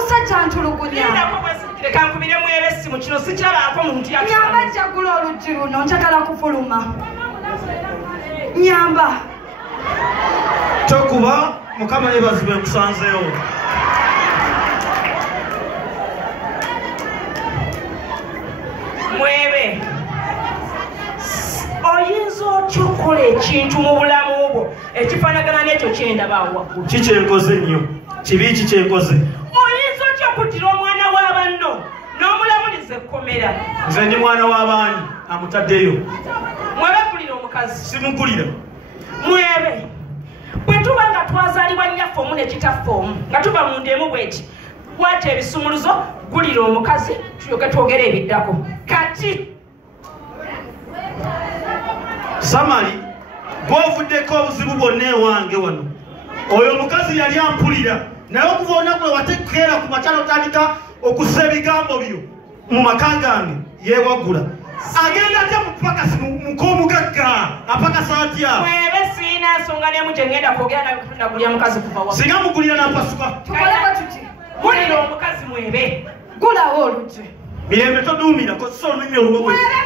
musajja ntulugunya. Leka nkubire mwebe essimu kino sikyalaako muntu yakisanga. Nyamba jjagula oluggi luno njagala kufuluma. Nyamba. Tokuba Mukama yeebazibwe nkusanzeewo. Mwebe oyinza otya okukola ekintu mu bulamu bwo ekifaanagana n'ekyo kyendaba waggulu? Kikyenkoze nnyo. Kibi kikyenkoze. Oyinza otya okuttira omwana wa banno n'omulamuliza ekkomera? Nze ndi mwana w'abaani amutaddeyo. Mwebe kulira omukazi. Simukulira. Mwebe bwe tuba nga twazaalibwa nnyaffe omu ne kitaffe omu nga tuba mu ndeemu bweti bwati ebisumuluzo gulira omukazi tulyoke twogere ebiddako. Kati Samali gw'ovuddeko obuzibu bwonna ewange wano. Oyo omukazi yali ampulira naye okuva olunaku lwe watekeera ku makya n'otandika okussa ebigambo byo mu maka gange yeewagula. Agenda atya mupakasi mukoomugagga apakasa atya? Mwebe siina nsonga n'emu gye ngenda kwogera nagulya mukazi kuva wa. Singa mugulira n'apasuka. Tukoleko tuki? Gulira omukazi mwebe. Gulawo oluggi. Mirembe toduumira ko so olulimi oluwo. Mwebe